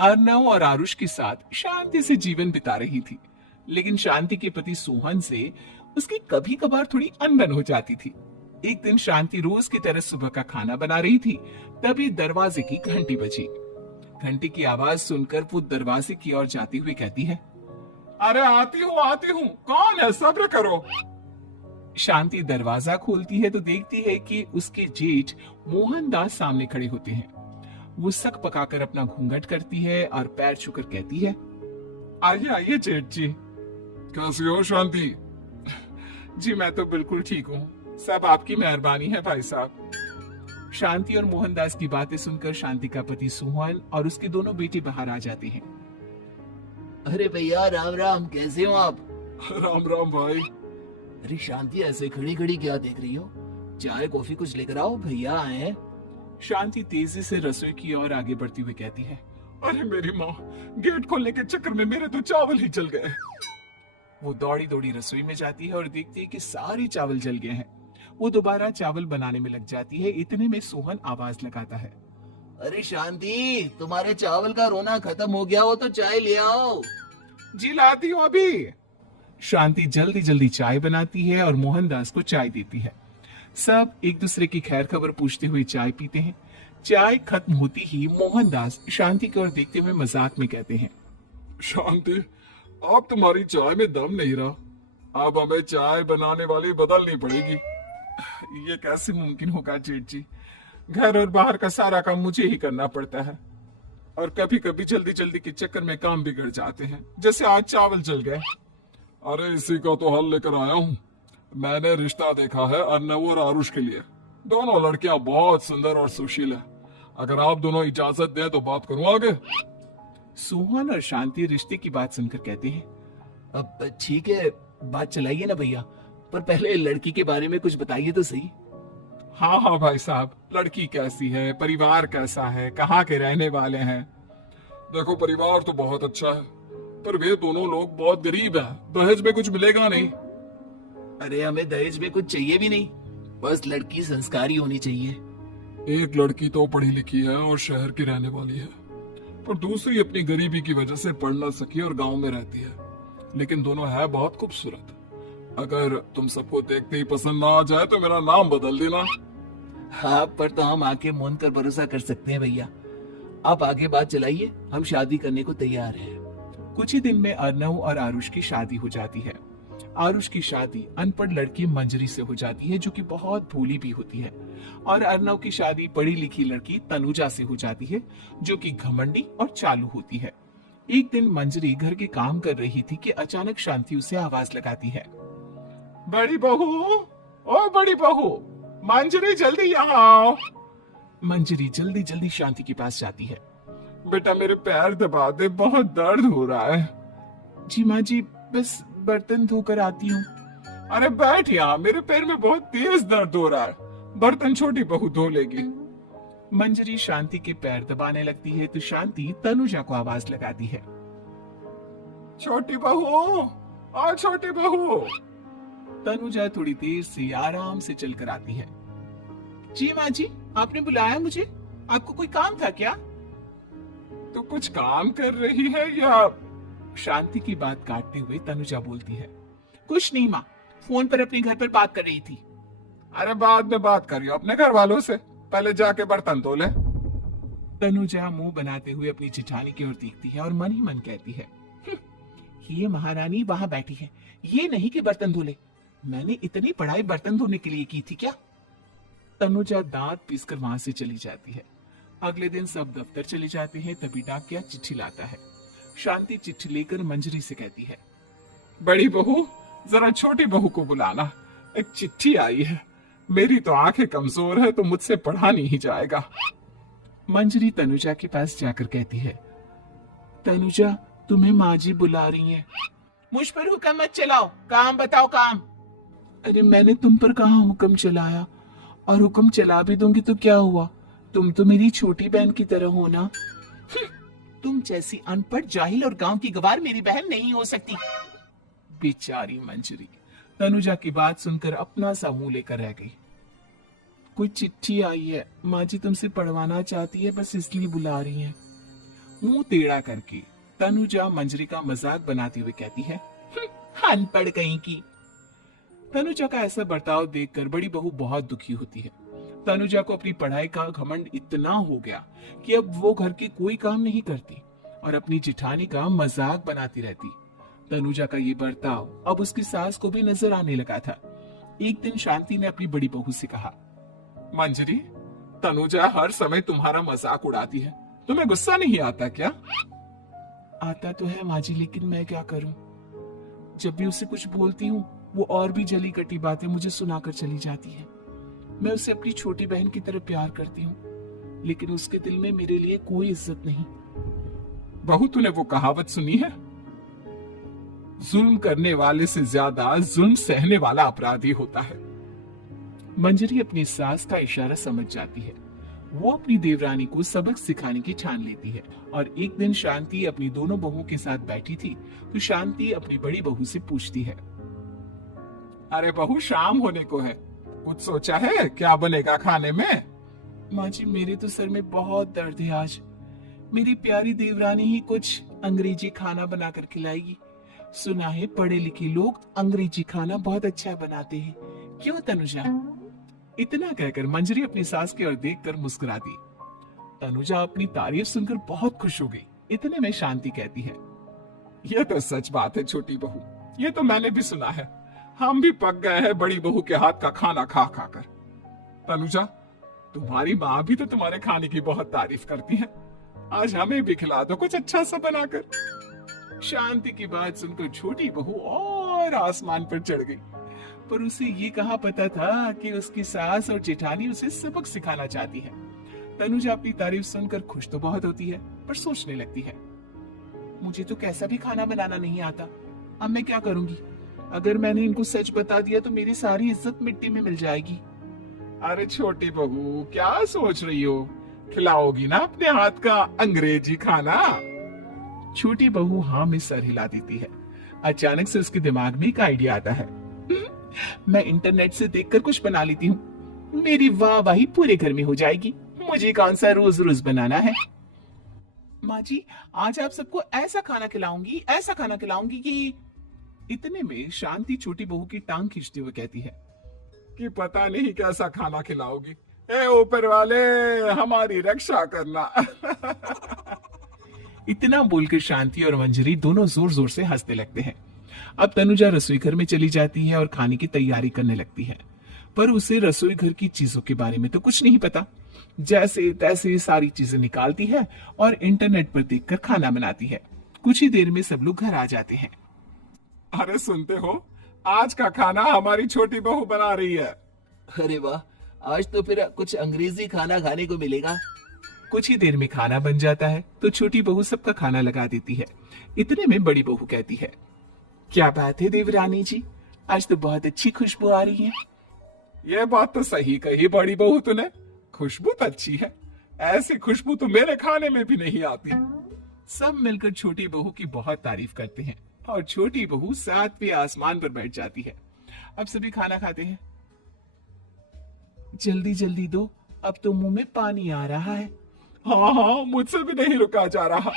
अर्नव और आरुष के साथ शांति से जीवन बिता रही थी, लेकिन शांति के पति सोहन से उसकी कभी कभार थोड़ी अनबन हो जाती थी। एक दिन शांति रोज की तरह सुबह का खाना बना रही थी, तभी दरवाजे की घंटी बजी। घंटी की आवाज सुनकर वो दरवाजे की ओर जाती हुई कहती है, अरे आती हूँ, कौन है, सब्र करो। शांति दरवाजा खोलती है तो देखती है कि उसके जेठ मोहनदास सामने खड़े होते हैं। वो सक पकाकर अपना घूंघट करती है और पैर छूकर कहती है, आइए आइए जेठ जी। कैसी हो शांति? जी मैं तो बिल्कुल ठीक हूँ, सब आपकी मेहरबानी है भाई साहब। शांति और मोहनदास की बातें सुनकर शांति का पति सोहन और उसके दोनों बेटे बाहर आ जाते हैं। अरे भैया राम राम, कैसे हो आप? राम राम भाई। अरे शांति, ऐसे खड़ी खड़ी क्या देख रही हो? चाय कॉफी कुछ लेकर आओ, भैया आए हैं। शांति तेजी से रसोई की ओर आगे बढ़ती हुई कहती है, अरे मेरी माँ, गेट खोलने के चक्कर में मेरे तो चावल ही जल गए। वो दौड़ी दौड़ी रसोई में जाती है और देखती है कि सारे चावल जल गए हैं। वो दोबारा चावल बनाने में लग जाती है। इतने में सोहन आवाज लगाता है, अरे शांति, तुम्हारे चावल का रोना खत्म हो गया हो तो चाय ले आओ। जी लाती हूँ अभी। शांति जल्दी जल्दी चाय बनाती है और मोहनदास को चाय देती है। सब एक दूसरे की खैर खबर पूछते हुए चाय पीते हैं। चाय खत्म होती ही मोहनदास शांति की ओर देखते हुए मजाक में कहते हैं, शांति, अब तुम्हारी चाय में दम नहीं रहा, अब हमें चाय बनाने वाली बदलनी पड़ेगी। ये कैसे मुमकिन होगा जेठ जी? घर और बाहर का सारा काम मुझे ही करना पड़ता है और कभी कभी जल्दी जल्दी के चक्कर में काम बिगड़ जाते हैं, जैसे आज चावल जल गए। अरे इसी का तो हल लेकर आया हूँ। मैंने रिश्ता देखा है अर्नव और आरुष के लिए। दोनों लड़कियां बहुत सुंदर और सुशील है। अगर आप दोनों इजाजत दें तो बात करूं आगे। सोहन और शांति रिश्ते की बात सुनकर कहते हैं, अब ठीक है, बात चलाइए ना भैया, पर पहले लड़की के बारे में कुछ बताइए तो सही। हाँ हाँ भाई साहब, लड़की कैसी है, परिवार कैसा है, कहाँ के रहने वाले हैं? देखो परिवार तो बहुत अच्छा है, पर वे दोनों लोग बहुत गरीब हैं, दहेज में कुछ मिलेगा नहीं। अरे हमें दहेज में कुछ चाहिए भी नहीं, बस लड़की संस्कारी होनी चाहिए। एक लड़की तो पढ़ी लिखी है और शहर की रहने वाली है, पर दूसरी अपनी गरीबी की वजह से पढ़ न सकी और गांव में रहती है, लेकिन दोनों है बहुत खूबसूरत। अगर तुम सबको देखते ही पसंद ना आ जाए तो मेरा नाम बदल देना। हाँ, पर तो हम आके मूंद कर भरोसा कर सकते हैं भैया। आप आगे बात चलाइए, हम शादी करने को तैयार हैं। कुछ ही दिन में अर्नव और आरुष की शादी हो जाती है। आरुष की शादी अनपढ़ लड़की मंजरी से हो जाती है, जो कि बहुत भोली भी होती है, और अर्नव की शादी पढ़ी लिखी लड़की तनुजा से हो जाती है, जो कि घमंडी और चालू होती है। एक दिन मंजरी घर के काम कर रही थी कि अचानक शांति उसे आवाज लगाती है, बड़ी बहू, ओ बड़ी बहू, मंजरी जल्दी यहाँ आओ। मंजरी जल्दी जल्दी शांति के पास जाती है। बेटा मेरे पैर दबा दे, बहुत दर्द हो रहा है। जी माँ जी, बस बर्तन धोकर आती हूँ। अरे बैठ यहाँ, मेरे पैर में बहुत तेज दर्द हो रहा है, बर्तन छोटी बहू धो लेगी। मंजरी शांति के पैर दबाने लगती है तो शांति तनुजा को आवाज लगाती है, छोटी बहू, और छोटी बहू। तनुजा थोड़ी देर से आराम से चलकर आती है। जी माँ जी, आपने बुलाया मुझे, आपको कोई काम था क्या? तो कुछ काम कर रही है या? शांति की बात काटते हुए तनुजा बोलती है, कुछ नहीं माँ, फोन पर अपने घर पर बात कर रही थी। अरे बाद में बात करियो अपने घर वालों से, पहले जाके बर्तन धो ले। तनुजा मुंह बनाते हुए अपनी जिठानी की ओर देखती है और मन ही मन कहती है, ये महारानी वहां बैठी है, ये नहीं कि बर्तन धो ले। मैंने इतनी पढ़ाई बर्तन धोने के लिए की थी क्या? तनुजा दांत पीसकर वहां से चली जाती है। अगले दिन सब दफ्तर चले जाते हैं, तभी डाकिया चिट्ठी लाता है। शांति चिट्ठी लेकर मंजरी से कहती है, बड़ी बहू, जरा छोटी बहू को बुलाना, एक चिट्ठी आई है। मेरी तो आंखें कमजोर है तो मुझसे पढ़ा नहीं जाएगा। मंजरी तनुजा के पास जाकर कहती है, तनुजा, तुम्हें माँ जी बुला रही हैं। मुझ पर हुक्म मत चलाओ, काम बताओ काम। अरे मैंने तुम पर कहाँ हुक्म चलाया, और हुक्म चला भी दूंगी तो क्या हुआ, तुम तो मेरी छोटी बहन की तरह हो ना। तुम जैसी अनपढ़, जाहिल और गांव की गवार मेरी बहन नहीं हो सकती। बेचारी मंजरी तनुजा की बात सुनकर अपना सा मुंह लेकर रह गई। कोई चिट्ठी आई है, माँ जी तुमसे पढ़वाना चाहती है, बस इसलिए बुला रही हैं। मुंह टेढ़ा करके तनुजा मंजरी का मजाक बनाती हुए कहती है, अनपढ़ कहीं की। तनुजा का ऐसा बर्ताव देखकर बड़ी बहू बहुत दुखी होती है। तनुजा को अपनी पढ़ाई का घमंड इतना हो गया कि अब वो घर के कोई काम नहीं करती और अपनी जिठानी का मजाक बनाती रहती। तनुजा का ये बर्ताव अब उसकी सास को भी नजर आने लगा था। एक दिन शांति ने अपनी बड़ी बहू से कहा, मंजरी, तनुजा हर समय तुम्हारा मजाक उड़ाती है, तुम्हें गुस्सा नहीं आता क्या? आता तो है माँ जी, लेकिन मैं क्या करूं? जब भी उसे कुछ बोलती हूँ वो और भी जली कटी बातें मुझे सुनाकर चली जाती है। मैं उसे अपनी छोटी बहन की तरह प्यार करती हूँ, लेकिन उसके दिल में मेरे लिए कोई इज्जत नहीं। बहू, तूने वो कहावत सुनी है, जुल्म करने वाले से ज्यादा जुल्म सहने वाला अपराधी होता है। मंजरी अपनी सास का इशारा समझ जाती है। वो अपनी देवरानी को सबक सिखाने की ठान लेती है और एक दिन शांति अपनी दोनों बहुओं के साथ बैठी थी तो शांति अपनी बड़ी बहू से पूछती है, अरे बहू, शाम होने को है, कुछ सोचा है क्या बनेगा खाने में? माँ जी, मेरे तो सर में बहुत दर्द है आज। मेरी प्यारी देवरानी ही कुछ अंग्रेजी खाना बनाकर खिलाएगी। सुना है पढ़े लिखे लोग अंग्रेजी खाना बहुत अच्छा बनाते हैं, क्यों तनुजा? इतना कहकर मंजरी अपनी सास की ओर देखकर मुस्कुरा दी। तनुजा अपनी तारीफ सुनकर बहुत खुश हो गई। इतने में शांति कहती है, यह तो सच बात है छोटी बहू, ये तो मैंने भी सुना है। हम भी पक गए हैं बड़ी बहू के हाथ का खाना खा खा कर। तनुजा, तुम्हारी माँ भी तो तुम्हारे खाने की बहुत तारीफ करती है, आज हमें भी खिला दो कुछ अच्छा सा बनाकर। शांति की बात सुनकर छोटी बहू और आसमान पर चढ़ गई, पर उसे ये कहाँ पता था कि उसकी सास और जेठानी उसे सबक सिखाना चाहती है। तनुजा अपनी तारीफ सुनकर खुश तो बहुत होती है, पर सोचने लगती है, मुझे तो कैसा भी खाना बनाना नहीं आता, अब मैं क्या करूंगी? अगर मैंने इनको सच बता दिया तो मेरी सारी इज्जत मिट्टी में मिल जाएगी। अरे छोटी बहू, क्या सोच रही हो? खिलाओगी ना अपने हाथ का अंग्रेजी खाना? छोटी बहू हाँ में सर हिला देती है। अचानक से उसके दिमाग में एक आइडिया आता है, मैं इंटरनेट से देखकर कुछ बना लेती हूँ, मेरी वाहवाही पूरे घर में हो जाएगी। मुझे कौन सा रोज रोज बनाना है। माँ जी, आज आप सबको ऐसा खाना खिलाऊंगी, ऐसा खाना खिलाऊंगी कि। इतने में शांति छोटी बहू की टांग खींचते हुए कहती है कि पता नहीं कैसा खाना खिलाओगी, ए ऊपर वाले हमारी रक्षा करना। इतना बोलकर शांति और मंजरी दोनों जोर जोर से हंसने लगते हैं। अब तनुजा रसोई घर में चली जाती है और खाने की तैयारी करने लगती है, पर उसे रसोई घर की चीजों के बारे में तो कुछ नहीं पता। जैसे तैसे सारी चीजें निकालती है और इंटरनेट पर देखकर खाना बनाती है। कुछ ही देर में सब लोग घर आ जाते हैं। अरे सुनते हो, आज का खाना हमारी छोटी बहू बना रही है। अरे वाह, आज तो फिर कुछ अंग्रेजी खाना खाने को मिलेगा। कुछ ही देर में खाना बन जाता है तो छोटी बहू सबका खाना लगा देती है। इतने में बड़ी बहू कहती है, क्या बात है देवरानी जी, आज तो बहुत अच्छी खुशबू आ रही है। ये बात तो सही कही बड़ी बहू तूने, खुशबू तो अच्छी है, ऐसी खुशबू तो मेरे खाने में भी नहीं आती। सब मिलकर छोटी बहू की बहुत तारीफ करते हैं और छोटी बहू सातवें आसमान पर बैठ जाती है। अब सभी खाना खाते हैं। जल्दी जल्दी दो, अब तो मुंह में पानी आ रहा है। हाँ हाँ, मुझसे भी नहीं रुका जा रहा।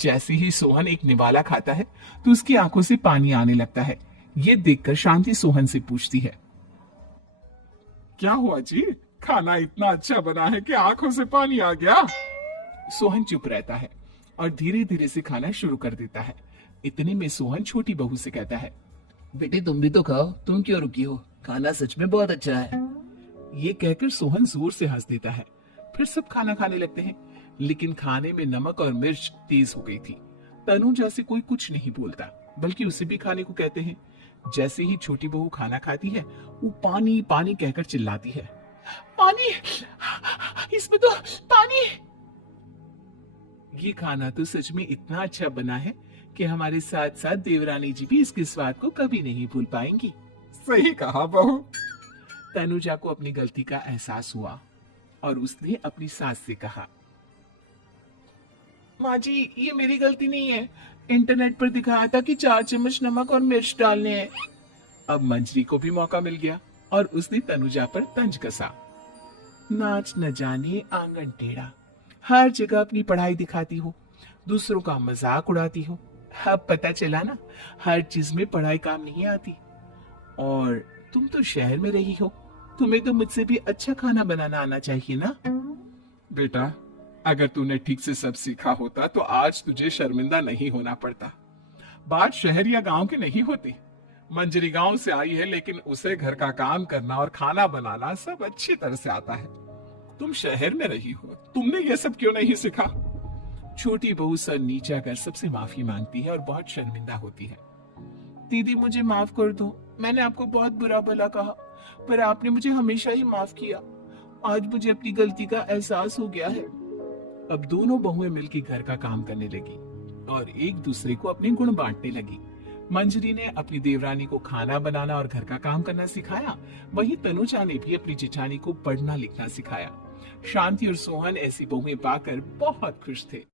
जैसे ही सोहन एक निवाला खाता है तो उसकी आंखों से पानी आने लगता है। ये देखकर शांति सोहन से पूछती है, क्या हुआ जी, खाना इतना अच्छा बना है कि आंखों से पानी आ गया? सोहन चुप रहता है और धीरे धीरे से खाना शुरू कर देता है। इतने में सोहन छोटी बहू से कहता है, बेटी तुम भी तो खाओ, तुम क्यों रुकी हो, खाना सच में बहुत अच्छा है। ये कहकर सोहन जोर से हंस देता है। फिर सब खाना खाने लगते हैं, लेकिन खाने में नमक और मिर्च तेज हो गई थी। तनुजा से कोई कुछ नहीं बोलता, बल्कि उसे भी खाने को कहते हैं। जैसे ही छोटी बहू खाना खाती है वो पानी पानी कहकर चिल्लाती है, पानी, इसमें तो पानी। ये खाना तो सच में इतना अच्छा बना है कि हमारे साथ साथ देवरानी जी भी इसके स्वाद को कभी नहीं भूल पाएंगी। सही कहा बहू। तनुजा को अपनी गलती का एहसास हुआ और उसने अपनी सास से कहा, माँ जी ये मेरी गलती नहीं है, इंटरनेट पर दिखाया था कि 4 चम्मच नमक और मिर्च डालने हैं। अब मंजरी को भी मौका मिल गया और उसने तनुजा पर तंज कसा। नाच न जाने आंगन टेढ़ा, हर जगह अपनी पढ़ाई दिखाती हो, दूसरों का मजाक उड़ाती हो। अब पता चला ना, हर चीज में पढ़ाई काम नहीं आती। और तुम तो शहर में रही हो, तुम्हें तो मुझसे भी अच्छा खाना बनाना आना चाहिए ना। बेटा, अगर तूने ठीक से सब सीखा होता तो आज तुझे शर्मिंदा नहीं होना पड़ता। बात शहर या गांव की नहीं होती। मंजरी गांव से आई है, लेकिन उसे घर का काम करना और खाना बनाना सब अच्छी तरह से आता है। तुम शहर में रही हो, तुमने ये सब क्यों नहीं सीखा? छोटी बहू सर नीचा कर सबसे माफी मांगती है और बहुत शर्मिंदा होती है। दीदी, मुझे माफ कर दो, मैंने आपको बहुत बुरा भला कहा, पर आपने मुझे हमेशा ही माफ किया। आज मुझे अपनी गलती का एहसास हो गया है। अब दोनों बहुएं मिलकर घर का काम करने लगी और एक दूसरे को अपने गुण बांटने लगी। मंजरी ने अपनी देवरानी को खाना बनाना और घर का काम करना सिखाया, वहीं तनुजा ने भी अपनी जेठानी को पढ़ना लिखना सिखाया। शांति और सोहन ऐसी बहुएं पाकर बहुत खुश थे।